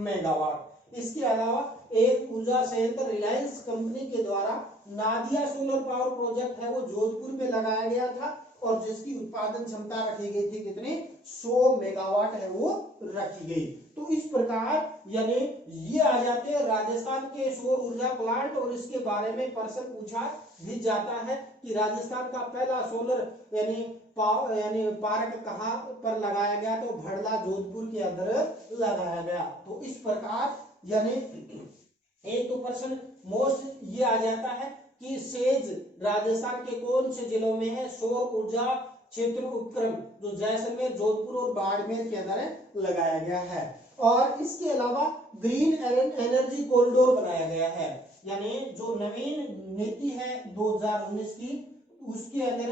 मेगावाट। इसके अलावा एक ऊर्जा संयंत्र रिलायंस कंपनी के द्वारा नादिया सोलर पावर प्रोजेक्ट है वो जोधपुर में लगाया गया था और जिसकी उत्पादन क्षमता रखी गई थी कितनी, 100 मेगावाट है वो रखी गई। तो इस प्रकार यानी ये आ जाते हैं राजस्थान के सौर ऊर्जा प्लांट, और इसके बारे में प्रश्न पूछा भी जाता है कि राजस्थान का पहला सोलर यानी पार्क कहां पर लगाया गया, तो भड़ला जोधपुर के अंदर लगाया गया। तो इस प्रकार यानी एक तो प्रश्न मोस्ट ये आ जाता है कि सेज राजस्थान के कौन से जिलों में है सौर ऊर्जा क्षेत्र उपक्रम, जो जैसलमेर, जोधपुर और बाड़मेर के अंदर लगाया गया है। और इसके अलावा ग्रीन एनर्जी कॉरिडोर बनाया गया है, यानी जो नवीन नीति है 2019 की उसके अंदर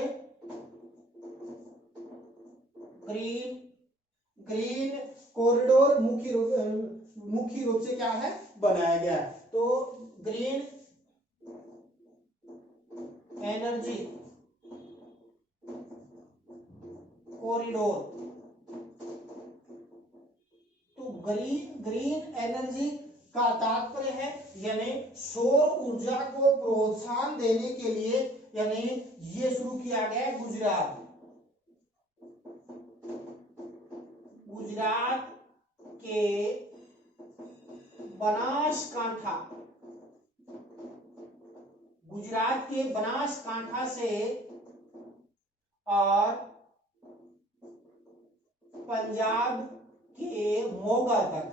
ग्रीन कॉरिडोर मुख्य रूप से क्या है बनाया गया। तो ग्रीन एनर्जी कॉरिडोर, तो ग्रीन एनर्जी का तात्पर्य है यानी सौर ऊर्जा को प्रोत्साहन देने के लिए, यानी ये शुरू किया गया है गुजरात के बनासकांठा, गुजरात के बनासकांठा से और पंजाब के मोगा तक,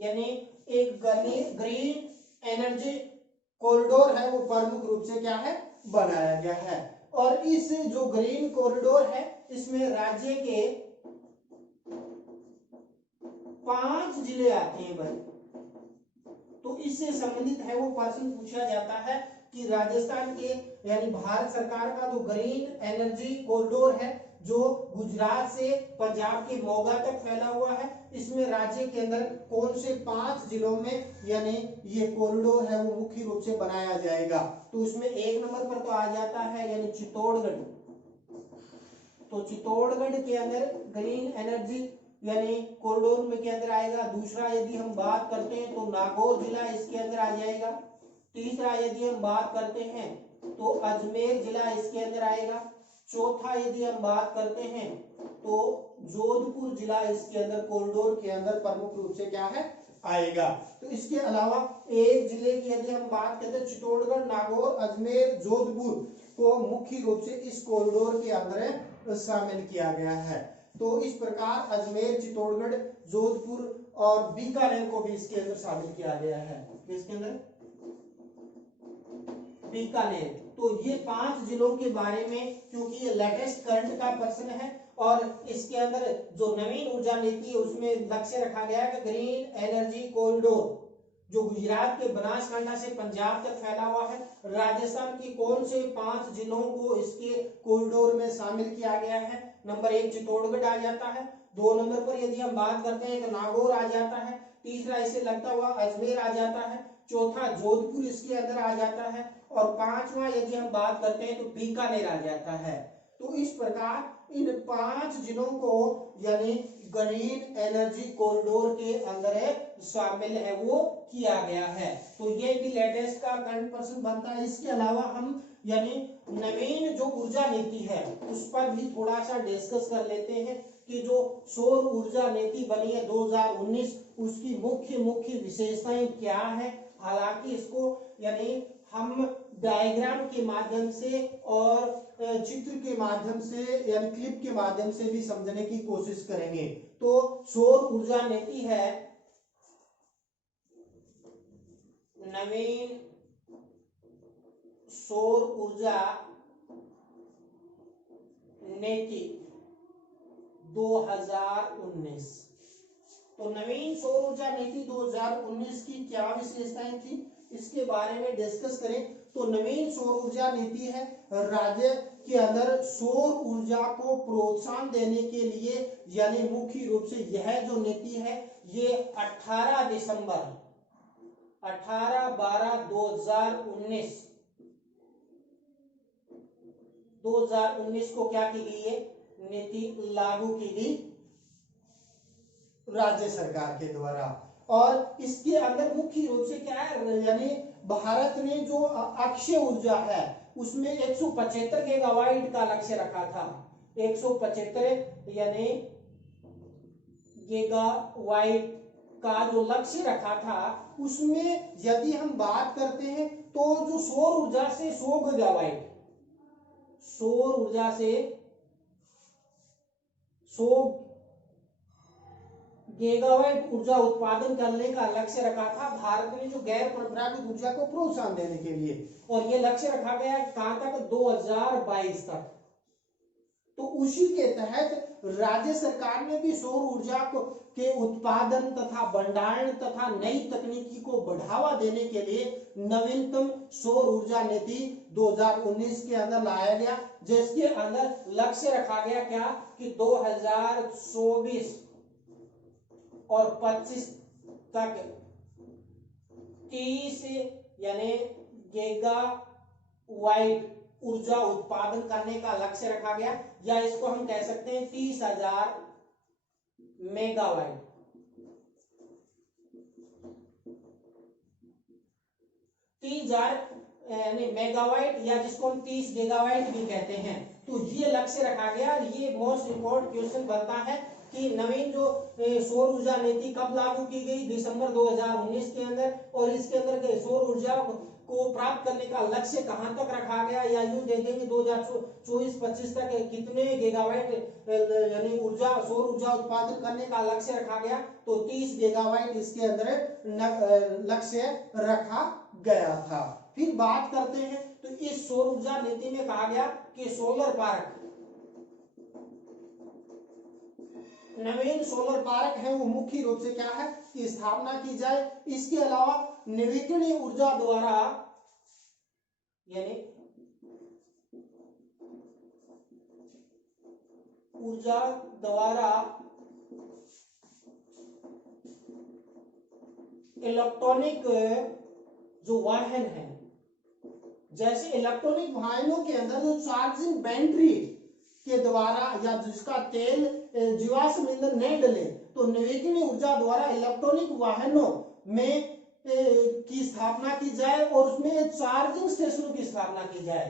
यानी एक ग्रीन एनर्जी कॉरिडोर है वो प्रमुख रूप से क्या है बनाया गया है। और इस जो ग्रीन कॉरिडोर है इसमें राज्य के 5 जिले आते हैं भाई। तो इससे संबंधित है वो प्रश्न पूछा जाता है कि राजस्थान के यानी भारत सरकार का जो ग्रीन एनर्जी कॉरिडोर है जो गुजरात से पंजाब के मोगा तक फैला हुआ है, इसमें राज्य के अंदर कौन से 5 जिलों में यानी ये कॉरिडोर है वो मुख्य रूप से बनाया जाएगा। तो उसमें 1 नंबर पर तो आ जाता है यानी चित्तौड़गढ़। तो चित्तौड़गढ़ के अंदर ग्रीन एनर्जी यानी कॉरिडोर में के अंदर आएगा। दूसरा यदि हम बात करते हैं तो नागौर जिला इसके अंदर आ जाएगा। तीसरा यदि हम बात करते हैं तो अजमेर जिला इसके अंदर आएगा। चौथा यदि हम बात करते हैं तो जोधपुर जिला इसके अंदर कॉरिडोर के अंदर प्रमुख रूप से क्या है आएगा। तो इसके अलावा एक जिले की यदि हम बात करते हैं चित्तौड़गढ़, नागौर, अजमेर, जोधपुर को मुख्य रूप से इस कॉरिडोर के अंदर शामिल किया गया है। तो इस प्रकार अजमेर, चित्तौड़गढ़, जोधपुर और बीकानेर को भी इसके अंदर शामिल किया गया है। इसके अंदर बीकानेर। तो ये 5 जिलों के बारे में, क्योंकि ये लेटेस्ट करंट का प्रश्न है और इसके अंदर जो नवीन ऊर्जा नीति है उसमें लक्ष्य रखा गया है कि ग्रीन एनर्जी कॉरिडोर जो गुजरात के बनासकांठा से पंजाब तक फैला हुआ है, राजस्थान की कौन से 5 जिलों को इसके कॉरिडोर में शामिल किया गया है। नंबर 1 चित्तौड़गढ़ आ जाता है। 2 नंबर पर यदि हम बात करते हैं तो नागौर आ जाता है। तीसरा इसे लगता हुआ अजमेर आ जाता है। चौथा जोधपुर इसके अंदर आ जाता है और 5वां यदि हम बात करते हैं तो बीकानेर आ जाता है। तो इस प्रकार इन 5 जिलों को यानी ग्रीन एनर्जी कॉरिडोर के अंदर शामिल है वो किया गया है। तो ये भी लेटेस्ट का करंट प्रश्न बनता है। इसके अलावा हम यानी नवीन जो ऊर्जा नीति है उस पर भी थोड़ा सा डिस्कस कर लेते हैं कि जो सौर ऊर्जा नीति बनी है 2019 उसकी मुख्य विशेषताएं क्या है। हालांकि इसको यानी हम डायग्राम के माध्यम से और चित्र के माध्यम से यानी क्लिप के माध्यम से भी समझने की कोशिश करेंगे। तो सौर ऊर्जा नीति है नवीन सौर ऊर्जा नीति 2019। तो नवीन सौर ऊर्जा नीति 2019 की क्या विशेषताएं थी इसके बारे में डिस्कस करें। तो नवीन सौर ऊर्जा नीति है राज्य के अंदर सौर ऊर्जा को प्रोत्साहन देने के लिए यानी मुख्य रूप से यह जो नीति है ये 18 दिसंबर 2019 को क्या की गई है नीति लागू की गई राज्य सरकार के द्वारा। और इसके अंदर मुख्य रूप से क्या है यानी भारत ने जो अक्षय ऊर्जा है उसमें 175 गीगावाट का लक्ष्य रखा था। 175 यानी गीगावाट का जो लक्ष्य रखा था उसमें यदि हम बात करते हैं तो जो सौर ऊर्जा से 100 गीगावाट सौर ऊर्जा से 100 गीगावाट ऊर्जा उत्पादन करने का लक्ष्य रखा था भारत ने जो गैर परंपरागत ऊर्जा को प्रोत्साहन देने के लिए। और ये लक्ष्य रखा गया कहां तक 2022 तक। तो उसी के तहत राज्य सरकार ने भी सौर ऊर्जा के उत्पादन तथा भंडारण तथा नई तकनीकी को बढ़ावा देने के लिए नवीनतम सौर ऊर्जा नीति 2019 के अंदर लाया गया, जिसके अंदर लक्ष्य रखा गया क्या कि 2024 और 25 तक 30 यानी गीगावाट ऊर्जा उत्पादन करने का लक्ष्य रखा गया, या इसको हम कह सकते हैं 30,000 मेगावाट। 30,000 यानी मेगावाट या जिसको हम 30 गीगावाट भी कहते हैं। तो ये लक्ष्य रखा गया। ये मोस्ट इंपोर्टेंट क्वेश्चन बनता है कि नवीन जो सौर ऊर्जा नीति कब लागू की गई, दिसंबर 2019 के अंदर, और इसके अंदर के सौर ऊर्जा को प्राप्त करने का लक्ष्य कहां तक रखा गया, या यूं देखेंगे 2024-25 तक कितने गीगावाट यानी ऊर्जा सौर ऊर्जा उत्पादन करने का लक्ष्य रखा गया, तो 30 गीगावाट इसके अंदर लक्ष्य रखा गया था। फिर बात करते हैं तो इस सौर ऊर्जा नीति में कहा गया कि सोलर पार्क, नवीन सोलर पार्क है वो मुख्य रूप से क्या है कि स्थापना की जाए। इसके अलावा नवीकरणीय ऊर्जा द्वारा यानी ऊर्जा द्वारा इलेक्ट्रॉनिक जो वाहन है, जैसे इलेक्ट्रॉनिक वाहनों के अंदर जो चार्जिंग बैटरी के द्वारा या जिसका तेल जीवाश्म ईंधन नहीं डले, तो नवीकरणीय ऊर्जा द्वारा इलेक्ट्रॉनिक वाहनों में की स्थापना की जाए और उसमें चार्जिंग स्टेशनों की स्थापना की जाए।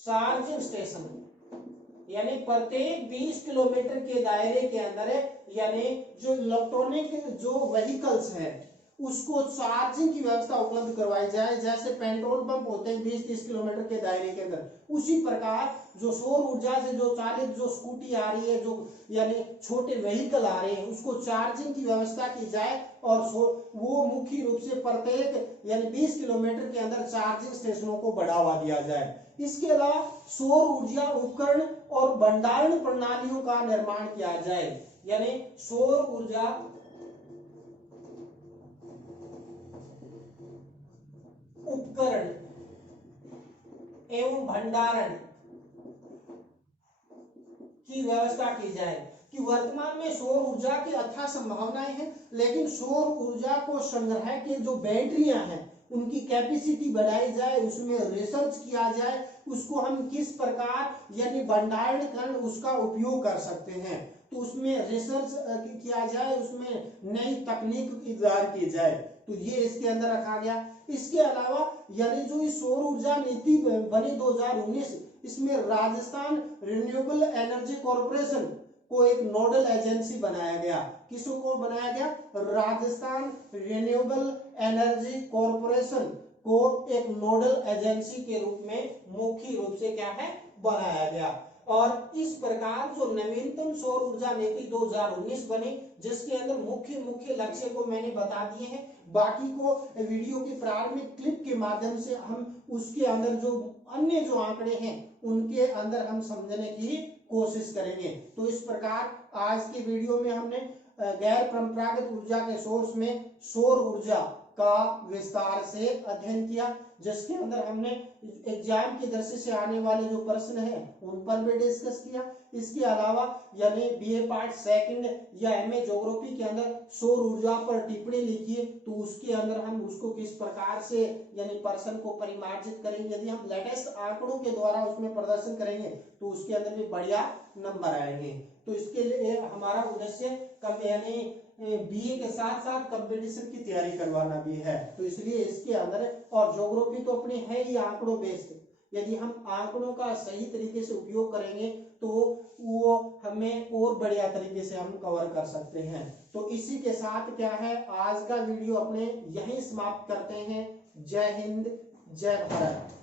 चार्जिंग स्टेशन यानी प्रत्येक 20 किलोमीटर के दायरे के अंदर यानी जो इलेक्ट्रॉनिक जो व्हीकल्स हैं उसको चार्जिंग की व्यवस्था उपलब्ध करवाई जाए। जैसे पेट्रोल पंप होते हैं 20-30 किलोमीटर के दायरे के अंदर, उसी प्रकार जो सौर ऊर्जा से जो चालित जो स्कूटी आ रही है, जो यानी छोटे व्हीकल आ रहे हैं, उसको चार्जिंग की व्यवस्था की जाए और वो मुख्य रूप से प्रत्येक यानी 20 किलोमीटर के अंदर चार्जिंग स्टेशनों को बढ़ावा दिया जाए। इसके अलावा सौर ऊर्जा उपकरण और भंडारण प्रणालियों का निर्माण किया जाए, यानी सौर ऊर्जा उपकरण एवं भंडारण की व्यवस्था की जाए। कि वर्तमान में सौर ऊर्जा की अथाह संभावनाएं हैं, लेकिन सौर ऊर्जा को संग्रह के जो बैटरियां हैं उनकी कैपेसिटी बढ़ाई जाए, उसमें रिसर्च किया जाए, उसको हम किस प्रकार यानी भंडारण कर उसका उपयोग कर सकते हैं, तो उसमें रिसर्च किया जाए, उसमें नई तकनीक इजाद की जाए, तो ये इसके अंदर रखा गया। इसके अलावा यानी जो इस सौर ऊर्जा नीति बनी 2019, इसमें राजस्थान रिन्यूएबल एनर्जी कॉर्पोरेशन को एक नोडल एजेंसी बनाया गया। किसको बनाया गया? राजस्थान रिन्यूएबल एनर्जी कॉर्पोरेशन को एक नोडल एजेंसी के रूप में मुख्य रूप से क्या है बनाया गया। और इस प्रकार जो नवीनतम सौर ऊर्जा नीति 2019 बनी, जिसके अंदर मुख्य लक्ष्य को मैंने बता दिए हैं, बाकी को वीडियो की प्रारंभिक क्लिप के माध्यम से हम उसके अंदर जो अन्य जो आंकड़े हैं उनके अंदर हम समझने की कोशिश करेंगे। तो इस प्रकार आज की वीडियो में हमने गैर परंपरागत ऊर्जा के सोर्स में सौर ऊर्जा का विस्तार से अध्ययन किया, जिसके अंदर हमने एग्जाम की दृष्टि से आने वाले जो प्रश्न हैं उन पर भी डिस्कस किया। इसके अलावा यानी बीए पार्ट सेकंड या एमए ज्योग्राफी के अंदर सौर ऊर्जा पर टिप्पणी लिखिए, तो उसके अंदर हम उसको किस प्रकार से यानी प्रश्न को परिमार्जित करेंगे। यदि हम लेटेस्ट आंकड़ों के द्वारा उसमें प्रदर्शन करेंगे तो उसके अंदर भी बढ़िया नंबर आएंगे। तो इसके लिए हमारा उद्देश्य कम यानी बीए के साथ साथ कंपटीशन की तैयारी करवाना भी है, तो इसलिए इसके अंदर और ज्योग्राफी तो अपनी है ही आंकड़ों बेस्ड, यदि हम आंकड़ों का सही तरीके से उपयोग करेंगे तो वो हमें और बढ़िया तरीके से हम कवर कर सकते हैं। तो इसी के साथ क्या है आज का वीडियो अपने यहीं समाप्त करते हैं। जय हिंद, जय भारत।